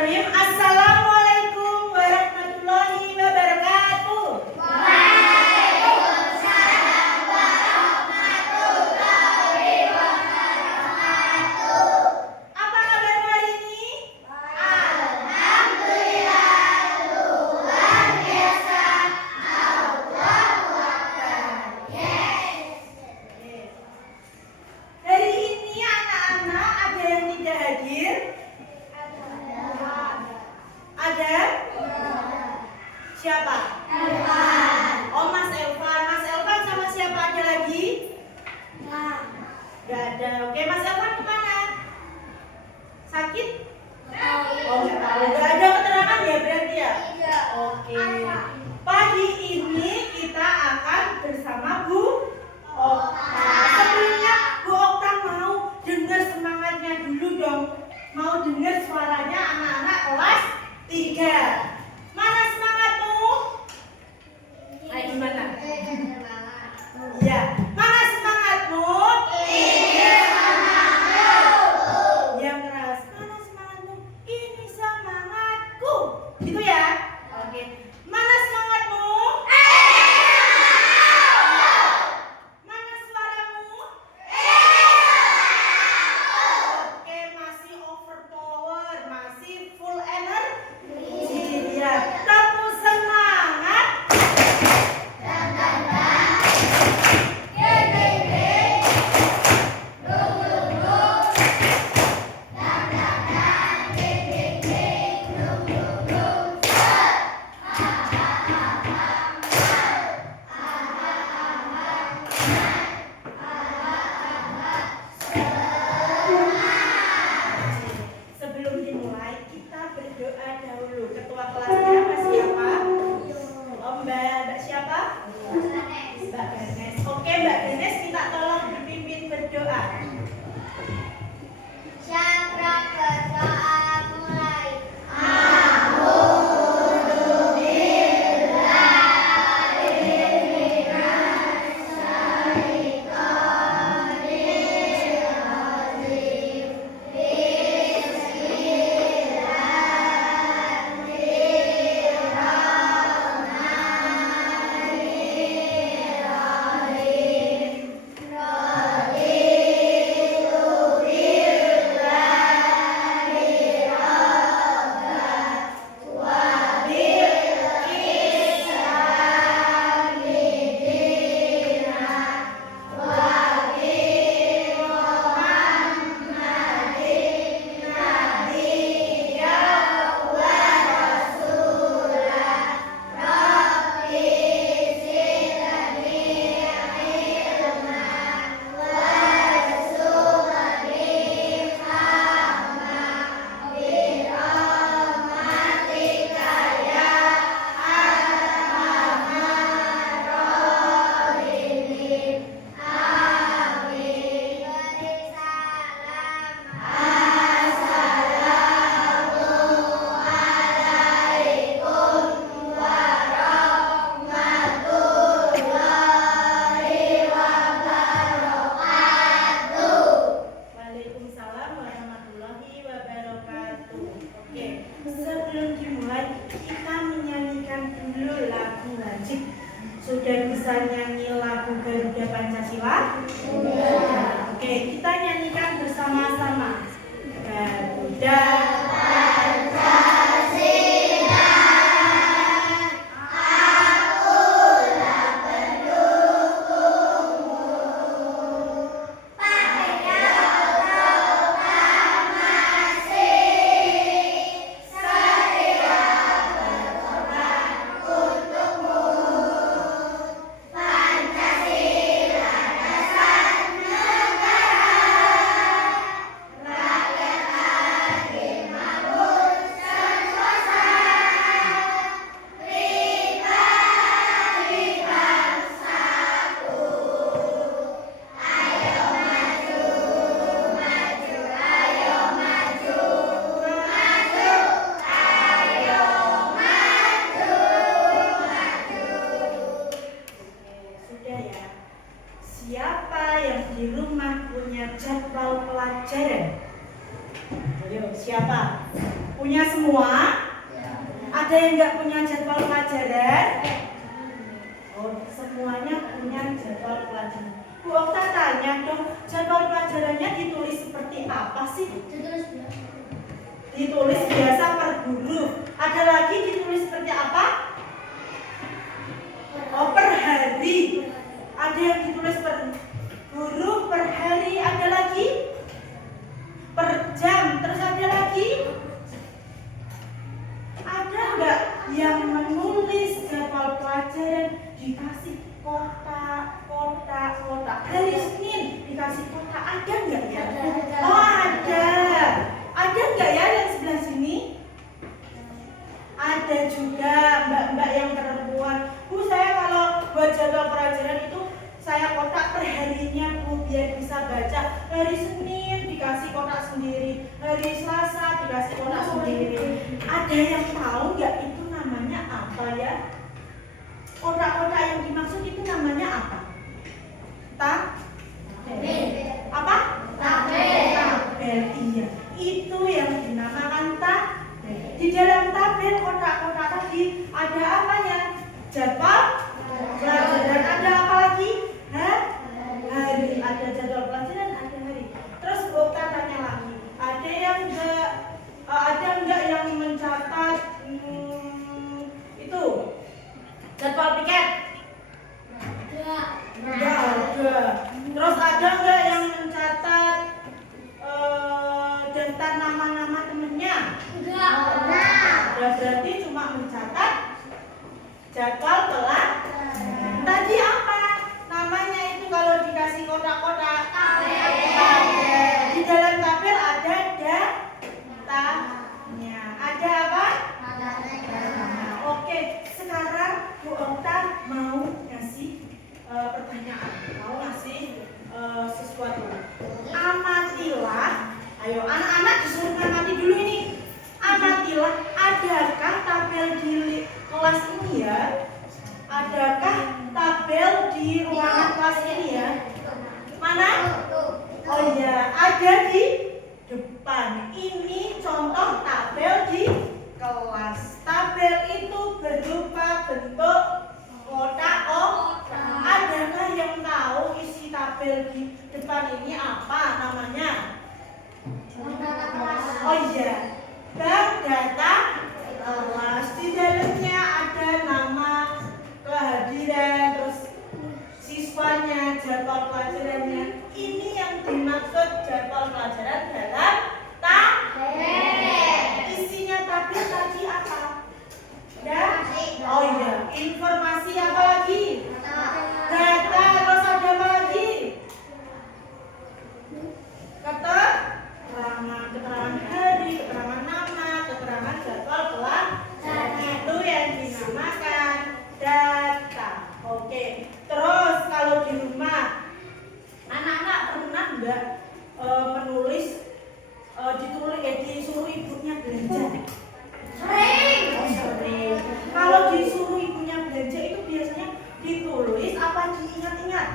Bismillahirrahmanirrahim. Assalamualaikum warahmatullahi wabarakatuh. Waalaikumsalam warahmatullahi wabarakatuh. Apa kabar hari ini? Alhamdulillah, luar biasa. Allahu Akbar. Yes. Hari ini anak-anak ada yang tidak hadir? Ada? Siapa? Oh, Mas Elvan. Mas Elvan sama siapa ada lagi? Gak ada. Oke, Mas Elvan kemana? Sakit? Oh, nggak tahu. Gak ada keterangan ya berarti ya? Oke. Pagi ini kita akan bersama Bu Okta. Sebelumnya Bu Okta mau dengar semangatnya dulu dong. Mau dengar suaranya anak-anak kelas 3. Mana semangatmu? Ayo gimana? Ya. Mana semangatmu? Yang keras. Mana semangatmu? Ini semangatku. Gitu ya? Oke. Mana semangatmu? Mana suaramu? Oke, masih overpower, masih full energi. Ya, tepuk semangat. Sebelum dimulai, kita berdoa dahulu. Ketua kelasnya Mbak siapa? Oh, Mbak siapa? Mbak Ganes. Oke, Mbak Ganes, kita tolong dipimpin berdoa. Siapa berdoa mulai? Waalaikumsalam warahmatullahi wabarakatuh. Oke, sebelum dimulai kita menyanyikan dulu lagu wajib. Sudah bisa nyanyi lagu Garuda Pancasila? Sudah. Oke, kita nyanyikan bersama-sama. Garuda Rakyat semua? Ada yang nggak punya jadwal pelajaran? Oh, semuanya punya jadwal pelajaran. Bu Okta tanya dong, jadwal pelajarannya ditulis seperti apa sih? Ditulis biasa per huruf. Ada lagi ditulis seperti apa? Oh, per hari. Ada yang ditulis per huruf, per hari. Ada lagi per jam. Terus ada lagi? Ada nggak yang menulis jadwal pelajaran dikasih kotak? Hari Senin dikasih kotak. Ada nggak ya? Oh, ada. Ada nggak ya yang sebelah sini? Ada juga mbak-mbak yang perempuan. Bu, saya kalau buat jadwal pelajaran itu saya kotak per harinya, Bu, biar bisa baca. Hari Senin dikasih kotak sendiri, hari Selasa dikasih kotak sendiri. Ada yang tahu nggak itu namanya apa ya? Kotak-kotak yang dimaksud itu namanya apa? Apa? Tabel. Iya, itu yang dinamakan tabel. Di dalam tabel kotak-kotak tadi ada apa ya? Jadwal pelajaran. Ada apa lagi? Hari. Ada jadwal pelajaran, ada hari. Terus Okta tanya lagi, ada enggak yang mencatat itu jadwal piket? Enggak ada. Terus ada enggak yang mencatat daftar nama-nama temennya? Enggak. Ya, berarti cuma mencatat jadwal pelajaran. Tadi apa namanya itu kalau dikasih kotak-kotak? Tabel. Di dalam tabel ada datanya. Ada apa? Oke, sekarang Bu Okta mau ngasih pertanyaan, mau ngasih sesuatu. Amatilah, ayo anak-anak disuruh ngamati dulu ini. Amatilah, adakah tabel di kelas ini ya? Adakah tabel di ruangan kelas ini ya? Mana? Oh iya, ada di depan. Ini contoh tabel di kelas. Tabel itu berupa bentuk kotak. Adakah yang tahu isi tabel di depan ini apa namanya? Oh iya, bank data kelas. Di dalamnya ada nama, kehadiran, terus siswanya, jadwal pelajarannya. Ini yang dimaksud jadwal pelajaran dalam tabel. Isinya tabel tadi apa? Ya? Oh iya, informasi apa lagi? Data, terus ada apa lagi? Keterangan hari, keterangan nama, keterangan jadwal pelajaran. Itu yang dinamakan data. Oke. Terus kalau di rumah, anak-anak pernah nggak menulis disuruh ibunya belanja? Sering. Oh, sering. Kalau disuruh ibunya belanja itu biasanya ditulis apa diingat-ingat?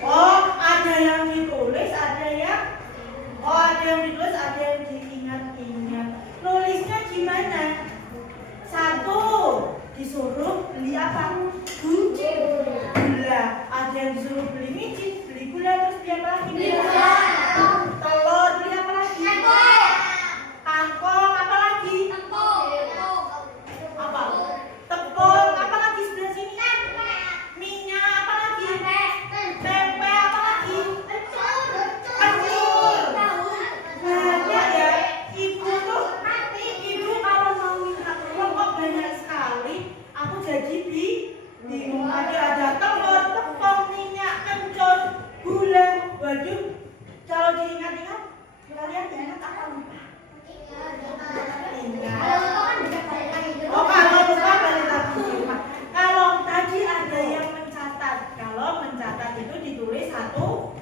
Oh, ada yang ditulis, ada yang ditulis, ada yang diingat-ingat. Nulisnya gimana? Satu, disuruh beli apa? Gula. Ada yang disuruh beli micin, beli gula, terus beli apa lagi? Telur, beli apa lagi? Kangkong, apa lagi? Apa? Tepung, apa lagi sebelah sini? Minyak, apa lagi? Tempe, apa lagi? Telur. Banyak ya. Ibu kalau mau minta uang kok banyak sekali. Aku jadi bingung. Ada telur, tepung, minyak, kencur, gula. Waduh, kalau diingat-ingat, kalian ingat apa lupa? Ingat. Oh, kalau lupa balik lagi di rumah. Kalau tadi ada yang mencatat, kalau mencatat itu ditulis satu.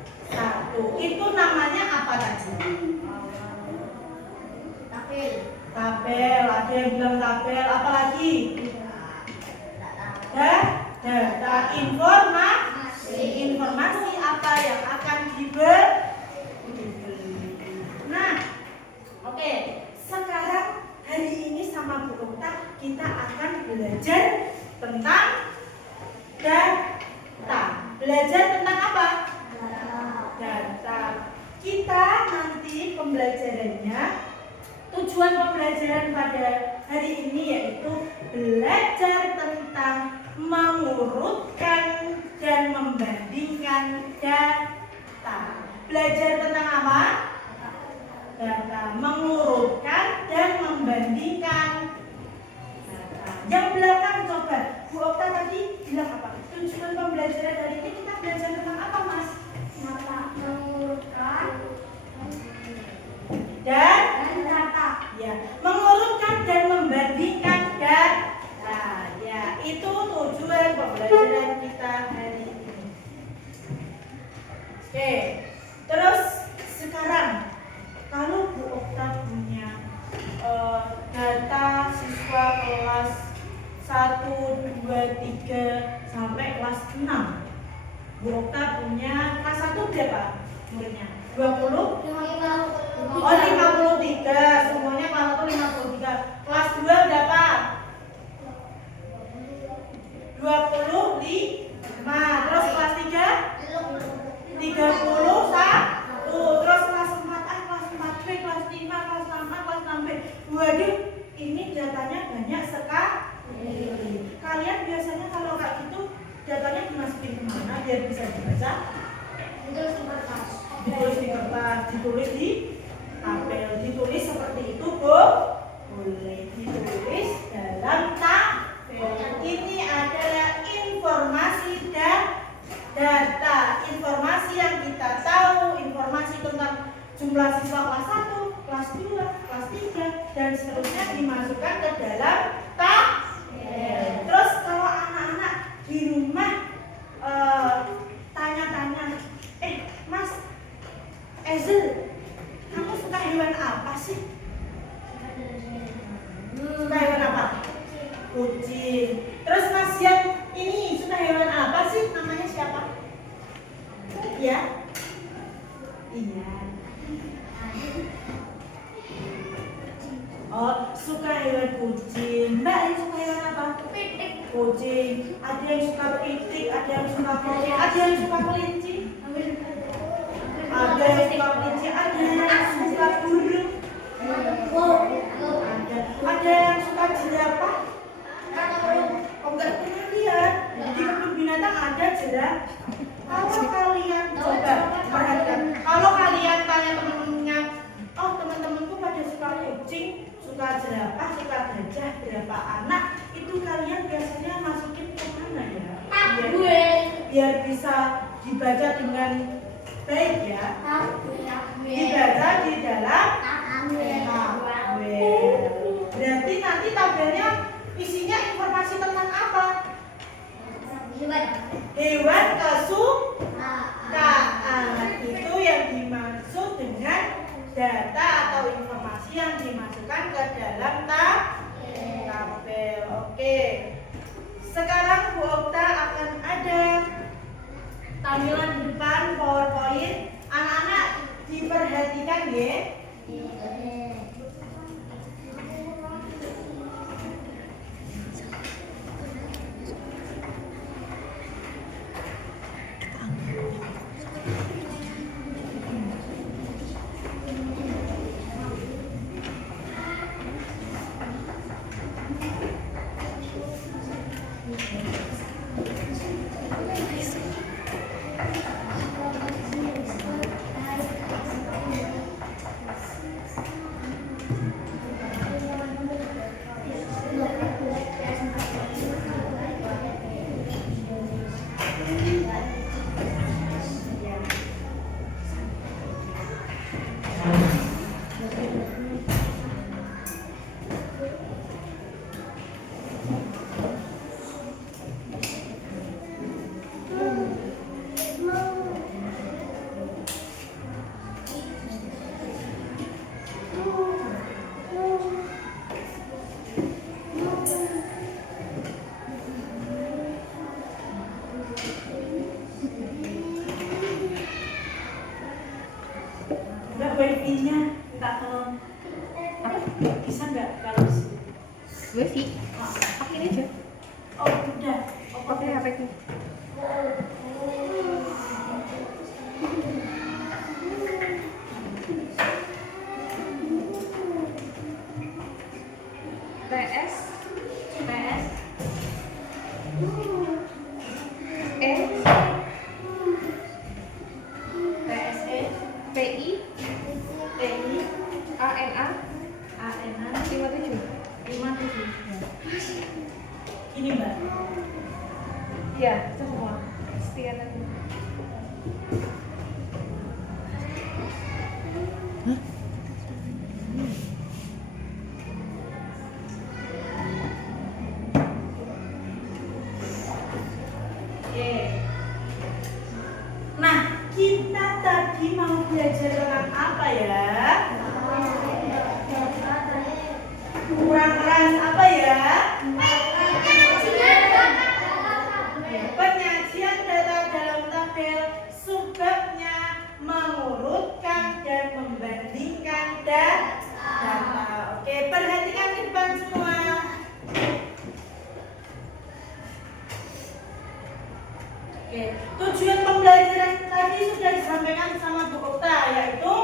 Itu namanya apa tadi? Tabel. Ada yang bilang tabel. Apa lagi? Data. Informasi apa yang akan dibeli. Nah, belajar tentang data. Belajar tentang apa? Data. Kita nanti pembelajarannya, tujuan pembelajaran pada hari ini yaitu belajar tentang mengurutkan dan membandingkan data. Belajar tentang apa? Data. Mengurutkan dan membandingkan data. Yang belakang coba, Bu Okta tadi bilang apa? Tujuan pembelajaran hari ini kita belajar tentang apa, Mas? Mengurutkan Dan data. ya, mengurutkan dan membandingkan data. Ya, itu tujuan pembelajaran kita hari ini. Oke, terus sekarang kalau Bu Okta punya data siswa kelas 1, 2, 3 sampai kelas 6. Bu Okta punya kelas 1 berapa muridnya? 20? Oh, 53. Semuanya kelas 1 53. Kelas 2 berapa? 25. Terus kelas 3? 31. Terus kelas 4A, kelas 4B, kelas 5, kelas 6A, kelas 6B. Waduh, ini datanya banyak sekali. Kalian biasanya kalau kayak gitu datanya dimasukin kemana biar bisa dibaca? Ditulis di kertas, ditulis di tabel, ditulis seperti itu, Bu. Boleh ditulis dalam tabel. Ini adalah informasi dan data. Informasi yang kita tahu, informasi tentang jumlah siswa kelas 1, kelas 2, kelas 3 dan seterusnya dimasukkan ke dalam tabel. Terus kalau anak-anak di rumah tanya-tanya, Mas Ezel, kamu suka hewan apa sih? Suka hewan apa? Kucing. Terus Mas Yan ini suka hewan apa sih? Namanya siapa? Iya. Iya. Oh, suka hewan kucing. Mbak yang suka hewan apa? Kucing. Ada yang suka pitik, ada yang suka kucing, ada yang suka kelinci. Ada yang suka kelinci, ada yang suka burung. Ada yang suka jerapah. Oh, enggak pernah lihat. Di kebun binatang ada jerapah. Kalau kalian coba perhatikan, kalau kalian tanya teman-temannya, oh teman-temanku pada suka kucing, suka jerapah, suka gajah, berapa anak? Itu kalian biasanya masukin ke mana ya? Biar bisa dibaca dengan baik ya. Dibaca di dalam tabel. Berarti nanti tabelnya isinya informasi tentang apa? Hewan kesukaan. Itu yang dimaksud dengan data atau informasi yang dimasukkan ke dalam tabel. Oke. Sekarang Bu Okta akan ada tampilan di depan PowerPoint. Anak-anak diperhatikan ya. Wifi-nya minta tolong. Bisa nggak kalau Wifi? Pakai ini aja. Oh, udah. Oke, HP ku. TS PS. E PSE. PI TI. ANA ANA. 57. 57. Ini Mbak. Iya, itu semua. Sekian aja. Oke. Nah, kita tadi mau belajar tentang apa ya? Kurang keras apa ya? Penyajian data dalam tabel, sebabnya mengurutkan dan membandingkan data. Oke, perhatikan di depan semua. Oke, tujuan pembelajaran tadi sudah disampaikan sama Bu Okta, yaitu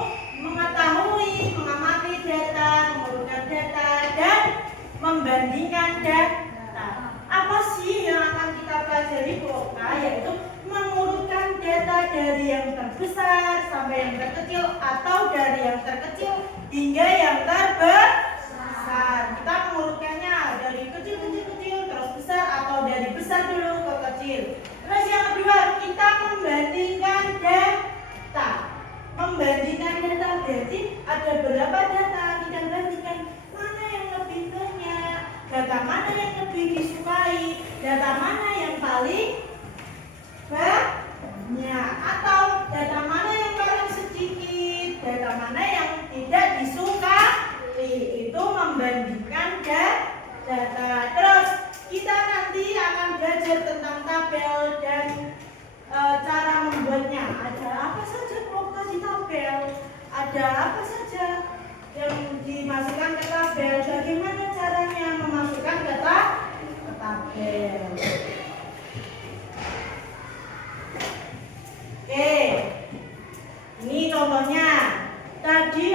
mengetahui, mengamati data, mengurutkan data, dan membandingkan data. Apa sih yang akan kita pelajari Bu Okta? Yaitu mengurutkan data dari yang terbesar sampai yang terkecil, atau dari yang terkecil hingga yang terbesar. Kita mengurutkannya dari kecil terus besar, atau dari besar dulu ke kecil. Terus yang kedua, kita membandingkan data. Membandingkan data berarti ada berapa data, kita bandingkan mana yang lebih banyak, data mana yang lebih disukai, data mana yang paling banyak, atau data mana yang paling sedikit, data mana yang tidak disukai. Itu membandingkan data. Terus kita nanti akan belajar tentang tabel dan cara membuatnya. Ada apa saja kelompok di tabel, ada apa saja yang dimasukkan ke tabel, bagaimana caranya memasukkan data ke tabel. Oke, ini contohnya. Tadi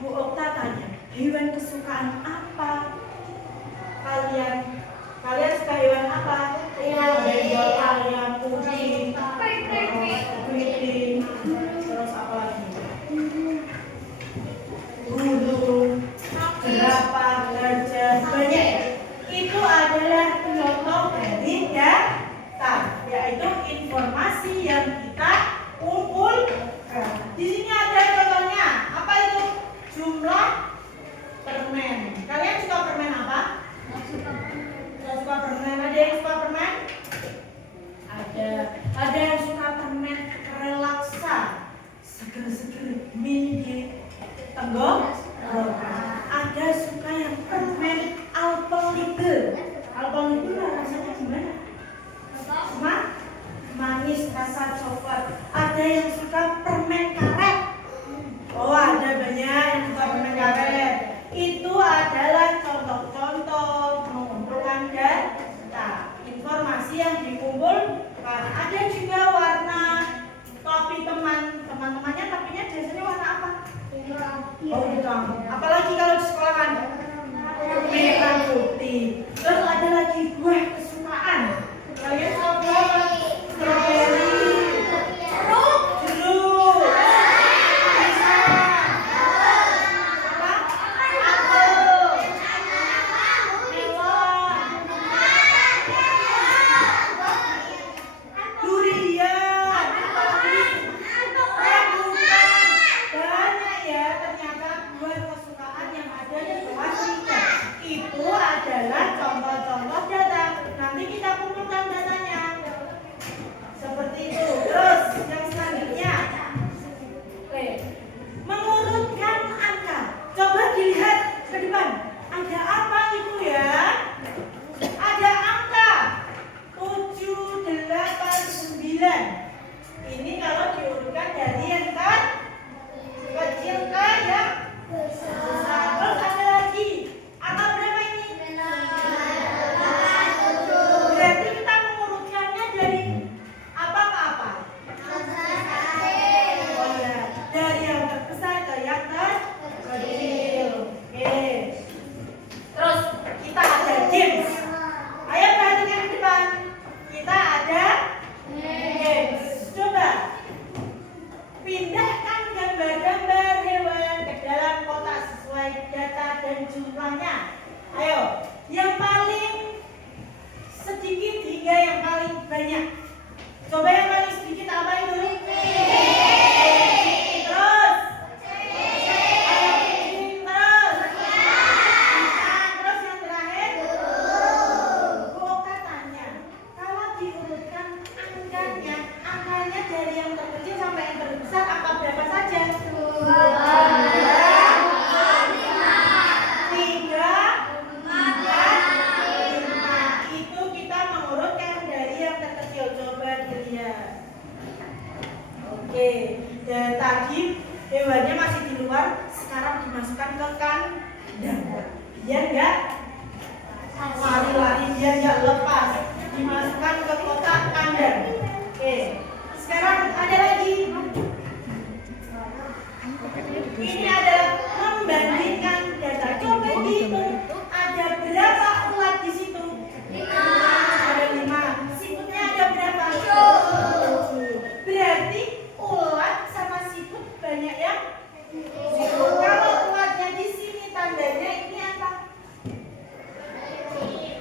Bu Okta tanya, hewan kesukaan apa kalian suka hewan apa? Benggol, ayam, kucing, kepiting, terus apa lagi? Burung, jerapah, gajah, banyak ya? Itu adalah contoh dari data, yaitu informasi yang kita kumpulkan. Di sini ada contohnya. Apa itu? Jumlah permen. Kalian suka permen apa? Suka permen. Ada yang suka permen? Ada yang suka permen relaksa, seger-seger, mini tenggorokan. Ada suka yang permen alpelibel. Alpelibel rasanya gimana? Manis, rasa coklat. Ada yang suka permen karet. Oh, ada banyak yang suka permen karet. Itu adalah contoh-contoh mengumpulkan data, informasi yang dikumpulkan. Ada juga warna topi teman-temannya, topinya biasanya warna apa? Oh, hitam. Apalagi kalau di sekolah kan merah putih. Terus ada lagi buah kesukaan. Kalian suka buah apa? Strawberry, jeruk, dimasukkan ke kandang. Biar nggak lari-lari, biar nggak lepas. Dimasukkan ke kotak kandang. Oke. Sekarang ada lagi. Ini adalah membandingkan data. Coba dihitung ada berapa ulat di situ? 5. Ada 5. Siputnya ada berapa? 7. Berarti ulat sama siput banyak yang siput. Kalau ulatnya di sini tandanya ini apa?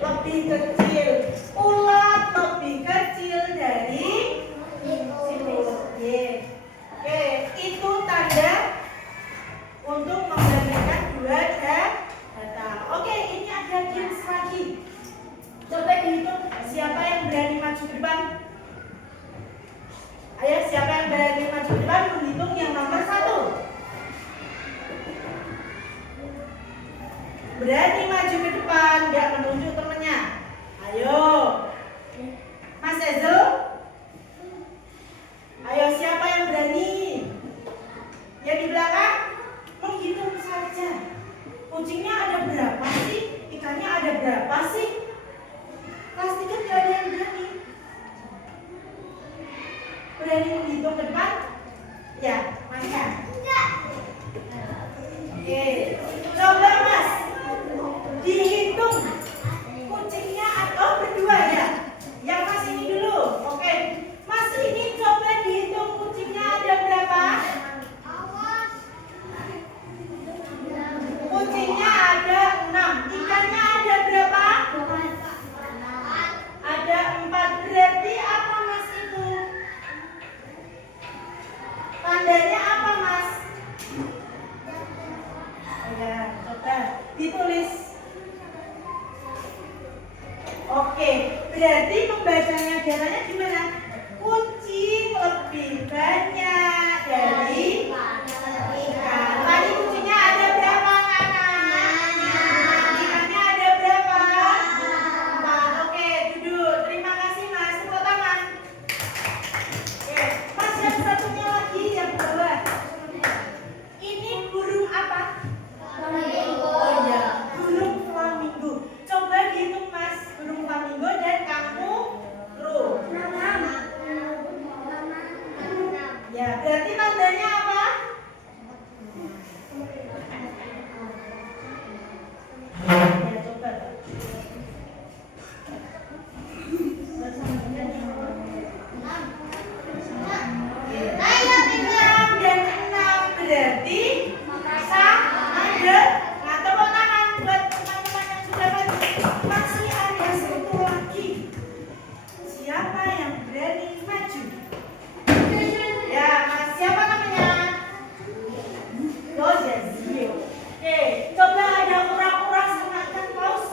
Lebih kecil. Ulat lebih kecil dari siput. Oke, itu tanda untuk membandingkan dua data. Oke, ini ada games lagi. Coba dihitung siapa yang berani maju ke depan. Ayo, siapa yang berani maju ke depan menghitung yang nomor 1. Berani maju ke depan, nggak menunjuk temennya. Ayo, Mas Ezel. Ayo, siapa yang berani? Yang di belakang menghitung saja. Kucingnya ada berapa sih? Ikannya ada berapa sih? Pastikan kalian berani. Berani menghitung ke depan? Ya, Masnya. Oke, coba Mas dihitung kucingnya atau berdua ya? Yang Mas ini dulu. Oke, Mas ini coba dihitung kucingnya ada berapa? Kucingnya ada 6. Ikannya ada berapa? Ada 4. Berarti apa Mas itu? Tandanya apa Mas? Ya, coba ditulis. Oke, berarti membacanya caranya gimana? Kucing lebih banyak dari ikan. Tadi kucingnya ada berapa anak? Ikannya ada berapa? 4. Oke, duduk. Terima kasih Mas. Tepuk tangan. Oke, Mas yang satunya lagi yang bawah. Ini burung apa? Oh iya, burung flamingo. Coba dihitung Mas, burung flamingo dan kanguru. Ya, berarti tandanya apa? Ya, coba. Dan 6 berarti sama ada. Nah, tepuk tangan buat teman-teman yang sudah maju. Masih ada satu lagi. Siapa yang berani maju? Ya, Mas, siapa namanya? Lozezio. Oke, coba ada kura-kura sama ikan paus.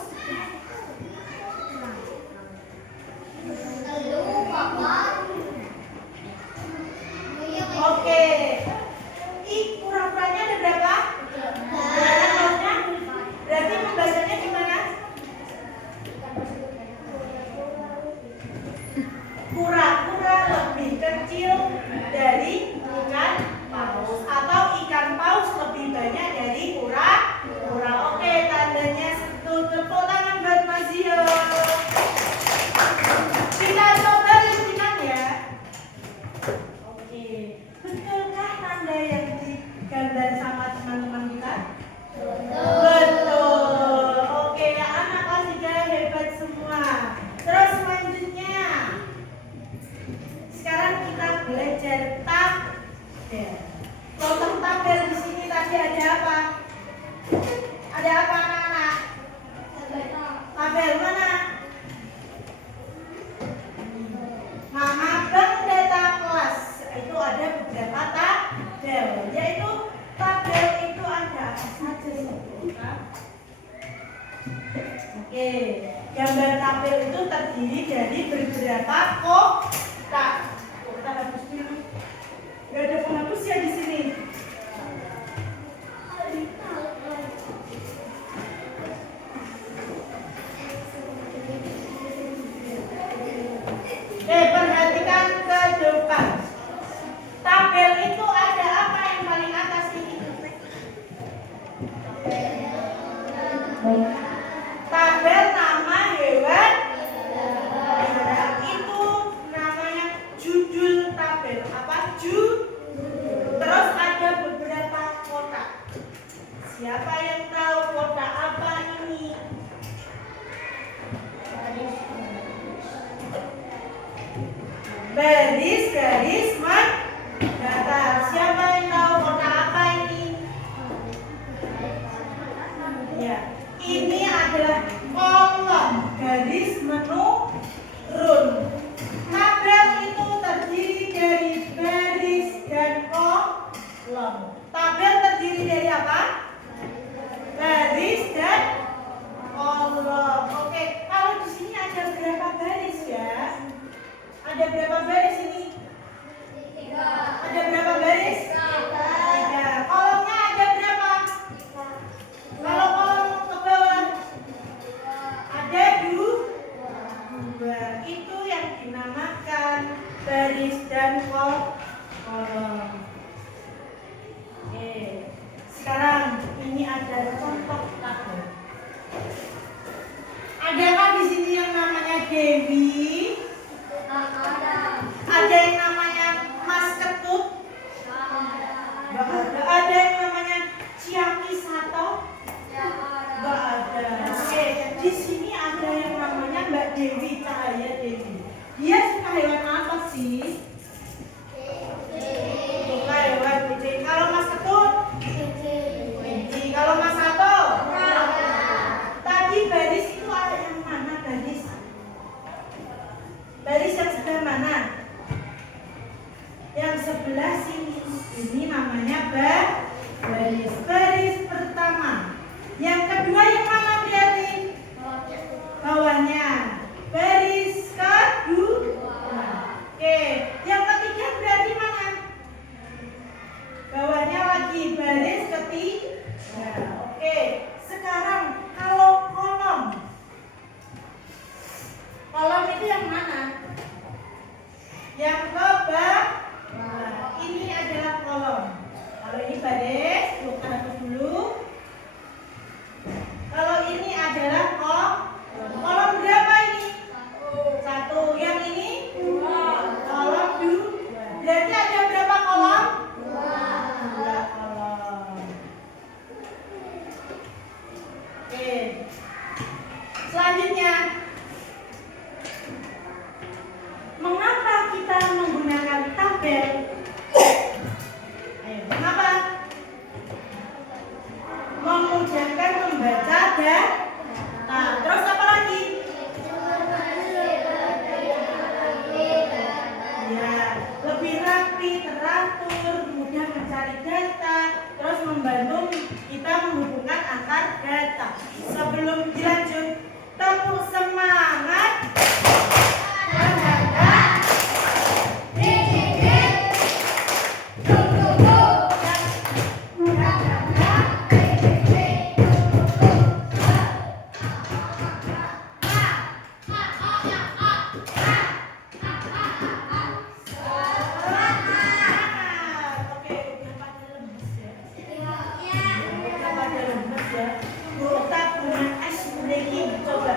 Oke. Kura-kuranya ada berapa? Ikan pausnya? Berarti membacanya gimana? Kura-kura lebih kecil dari ikan paus, atau ikan paus lebih banyak dari kura-kura. Oke, tandanya satu. Tepuk tangan buat Mas Zio. Kita coba buktikan ya. Oke, betulkah tanda yang digambar sama teman-teman kita? Betul. Oke, anak kelas 3 hebat semua. Terus selanjutnya, sekarang kita belajar tabel. Contoh tabel di sini tadi ada apa? Ada apa anak-anak? Tabel mana? Mama Bang data kelas. Itu ada beberapa tabel. Yaitu tabel itu ada apa saja sih? Oke, gambar tabel itu terdiri dari beberapa kotak. Kotak hapus dulu. Gak ada penghapus ya di sini. Perhatikan ke depan. Tabel itu ada apa yang paling atas ini? Tabel nama hewan darat itu namanya judul tabel. Apa? Terus ada beberapa kotak. Siapa yang tahu kotak apa ini? Baris, garis, datar. Siapa yang tahu kotak apa ini? Ya, ini adalah kolom garis menurun. Tabel itu terdiri dari baris dan kolom. Tabel terdiri dari apa? Baris dan kolom. Oke, kalau di sini ada berapa baris ya? Ada berapa baris ini? 3. Ada berapa baris? 3. Kolomnya ada berapa? Kalau kolom ke bawah ada 2. Itu yang dinamakan baris dan kolom. Oke. Sekarang ini ada contoh tabel. Adakah di sini yang namanya Dewi? Ada yang namanya Mas Ketut? Nggak ada. Ada yang namanya Ciaki Sato? Nggak ada. Oke, di sini ada yang namanya Mbak Dewi Cahaya Dewi. Dia suka hewan apa sih? Suka hewan kucing. Kalau Mas Ketut? Kelinci. Kalau Mas Sato? Tadi baris itu ada yang mana baris? Baris yang sebelah mana? Yang sebelah sini. Ini namanya baris. Baris pertama. Yang kedua yang mana berarti? Bawahnya. Baris kedua. Oke. Yang ketiga berarti mana? Bawahnya lagi. Baris ketiga. Oke. Sekarang kalau kolom. Kolom itu yang mana? Yang ke bawah. Ini adalah kolom. Kalau ini baris, bukan hapus dulu. Kalau ini adalah kolom. Kolom berapa ini? 1. Yang ini? 2. Kolom 2. Berarti ada berapa kolom? 2 kolom. Oke. Selanjutnya, mengapa kita menggunakan tabel? Ayo, mengapa? Memudahkan membaca dan terus apa lagi? Ya, lebih rapi, teratur, mudah mencari data, terus membantu kita menghubungkan antar data. Sebelum dilanjut, tepuk semangat. Coba.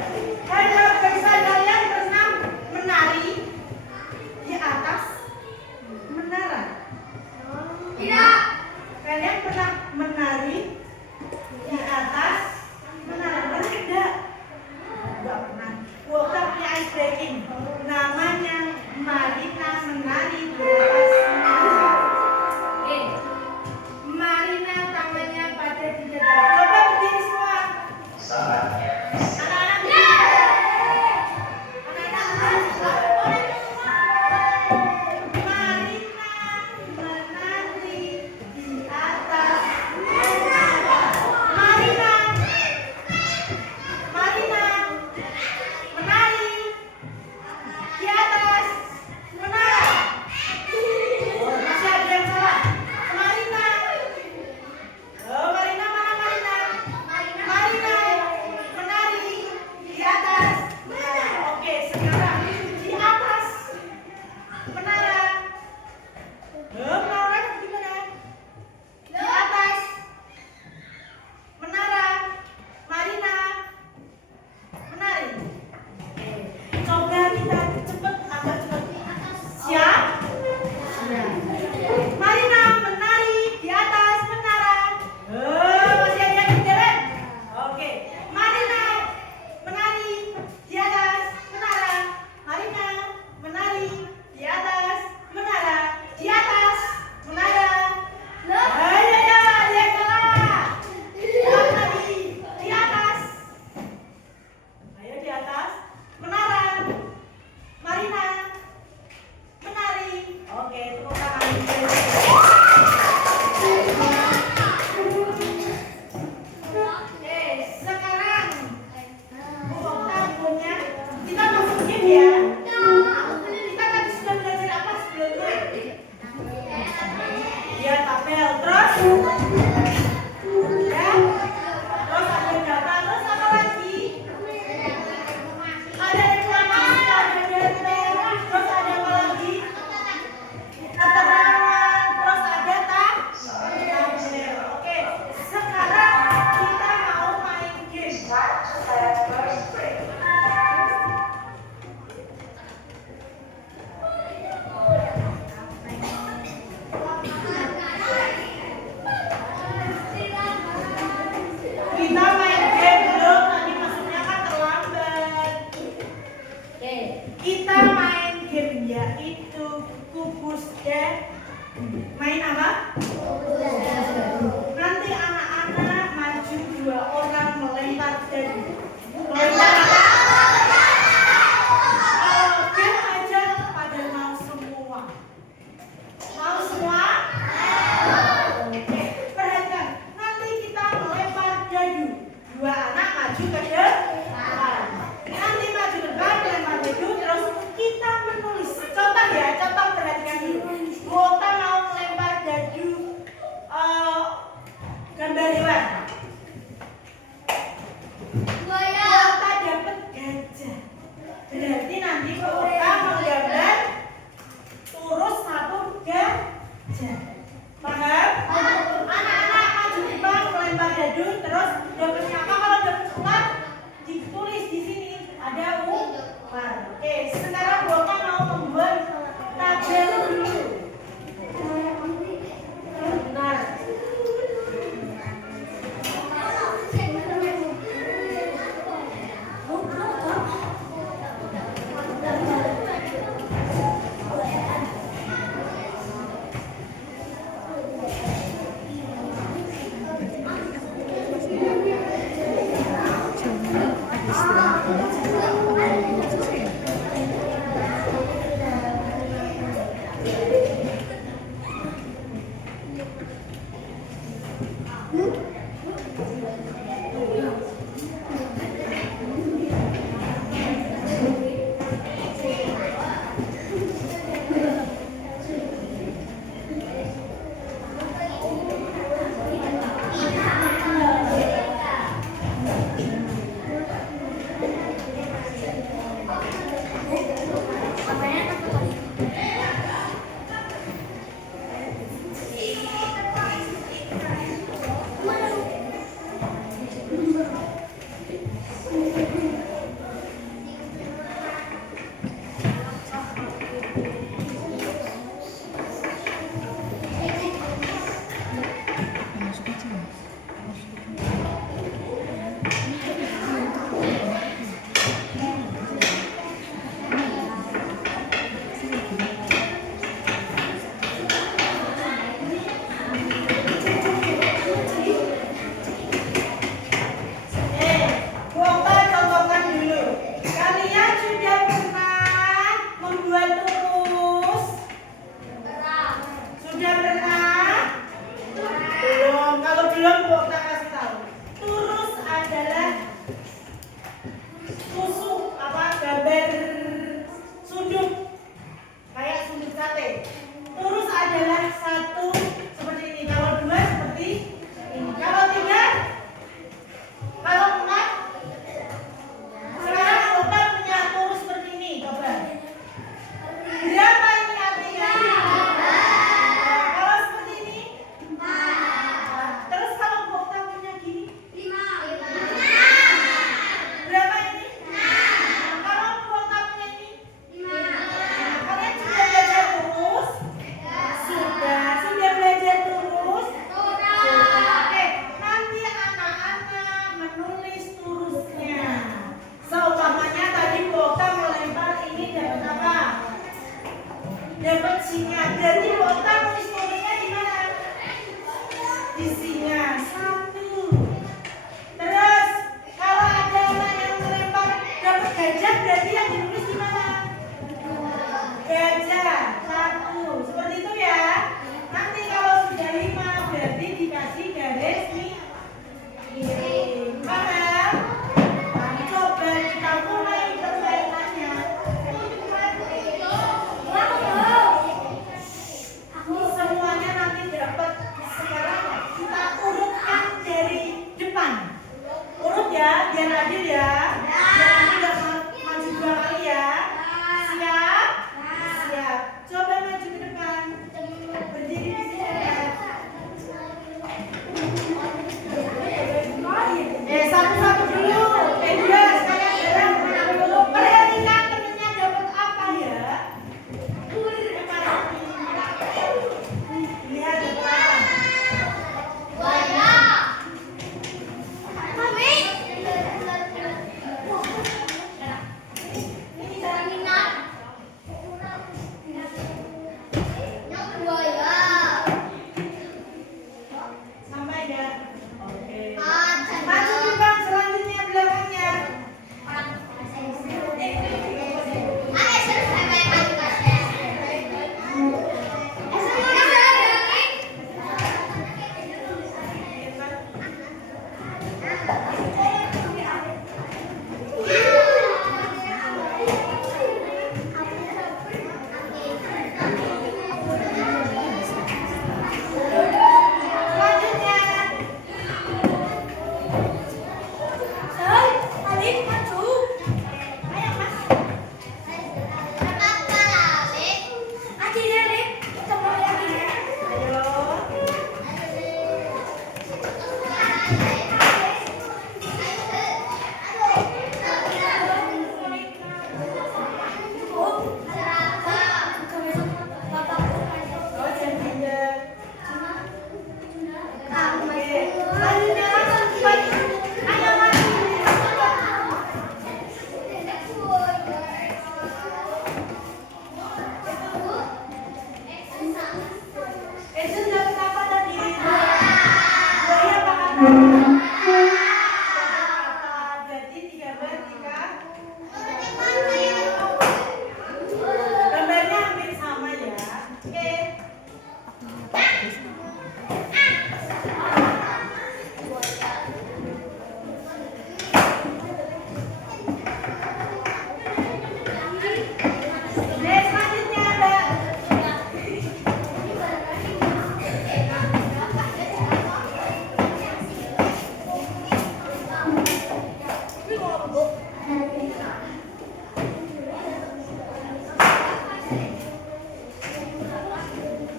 dadu. Lempar apa? Oke aja pada mau semua. Mau semua? Oke, perhatikan. Nanti kita melempar dadu. Dua anak maju ke depan. Nanti maju ke depan, melempar dadu, terus kita menulis. Contoh ya, contoh perhatikan dulu. Kita mau melempar dadu gambar hewan. Kita dapat gajah. Berarti nanti kita menggambar turus satu gajah. Paham? Anak-anak maju ke depan melempar dadu, terus dapatnya apa? Kalau dapat ular ditulis di sini ada ular. Oke, sekarang Boka mau membuat tabel dulu. Benar.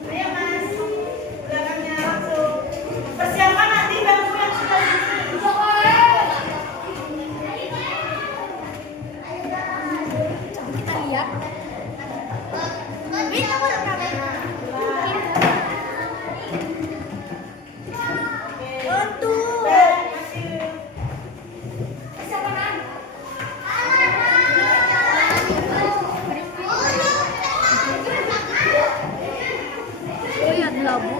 Ayo Mas, belakangnya langsung. Persiapan nanti bangku yang sudah sini. Kita lihat. Bisa mana kamera? Oh ya, labu.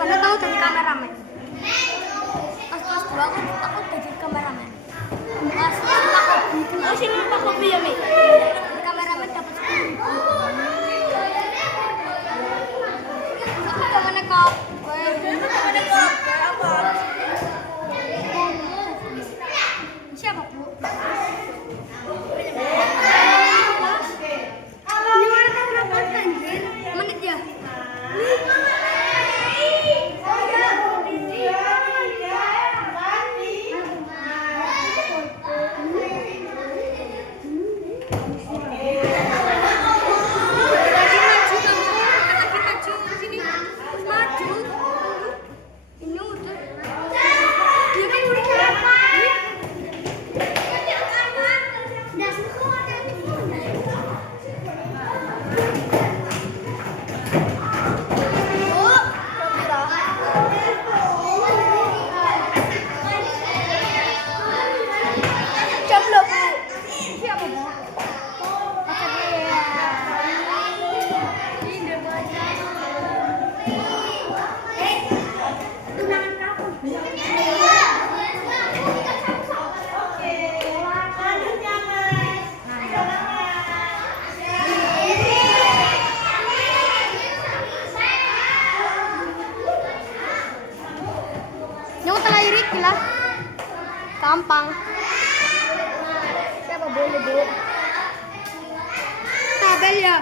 Karena tahu jadi kameramen. Pas kelas 2 aku jadi kameramen. Pas aku sini Pak Kopi ya, Mi. Jadi kameramen dapat 10.000. Aku temen nekop. Apa? Siapa, Bu? Ini warna berapa anjir? Menit ya? Gila. Gampang. Siapa boleh, Bu? Tabel ya.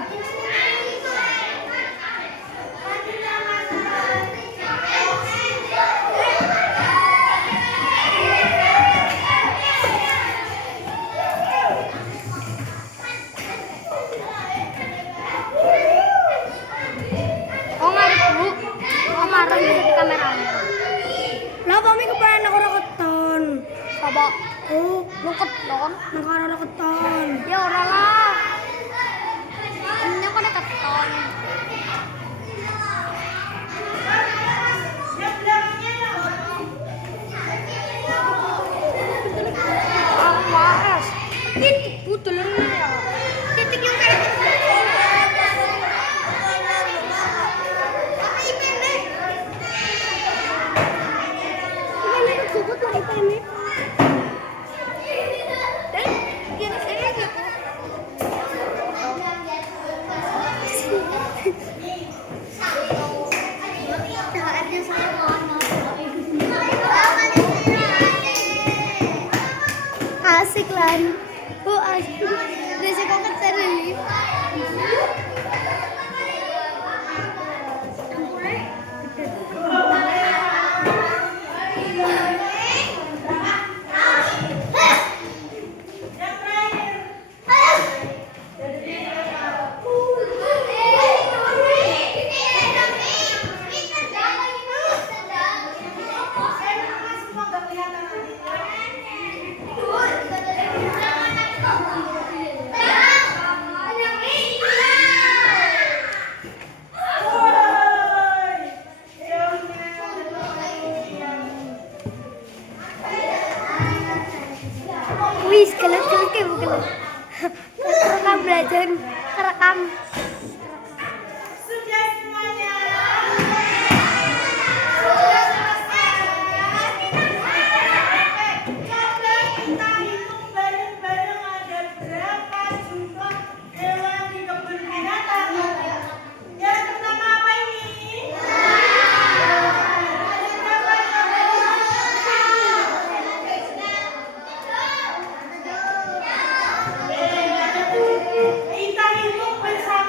Oh, ngarit, Bu. Oh, marah di kamera. Lah kami kepengen ora keton. Coba. Oh, lu keton. Nek ora keton. Ya ora lah. Ini kok ada keton. Yang belakangnya ya. Awas. Titik putul ya. Titik yang kayak ini. Dan dia saya aja, Bu. Asik lan. Bu asik. Resiko keterli. Wis kelet-kelet kayak bukan. Rekam belajar, rekam. Sudah semuanya. Coba kita hitung bareng-bareng ada berapa jumlah hewan di kebun binatang. Yang pertama apa ini? Ada berapa kita hitung bersama.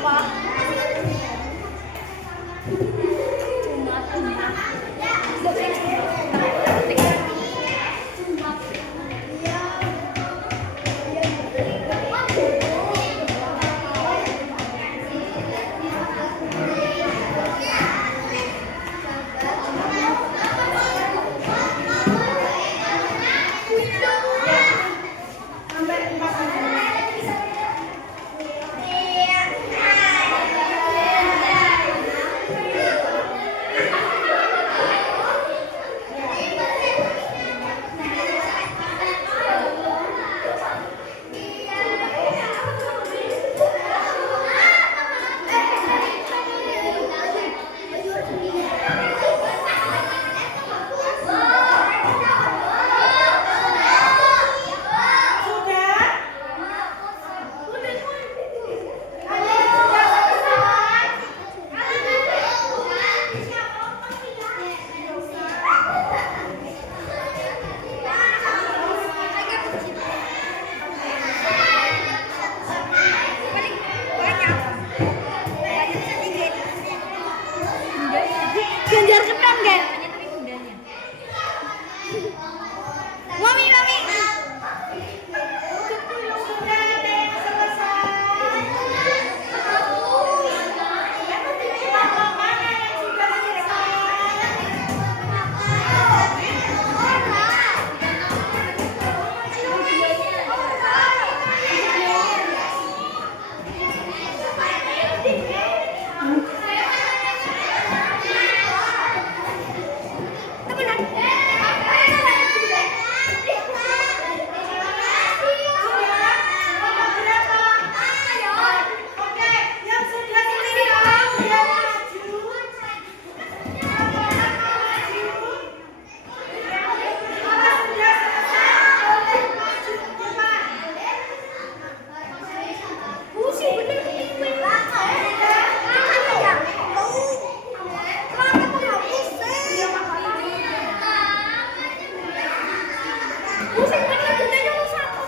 apa? Ganjar ketan kan? Mami, mami. Sudah ada yang selesai. Kelompok mana yang sudah selesai? Oke, yang sudah selesai dia maju. Sudah selesai boleh maju ke depan. Pusing bener ketimbang. Pusing bener kerjanya lu satu.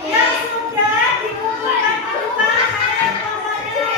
Yang sudah dikumpulkan ke depan saya kelompoknya.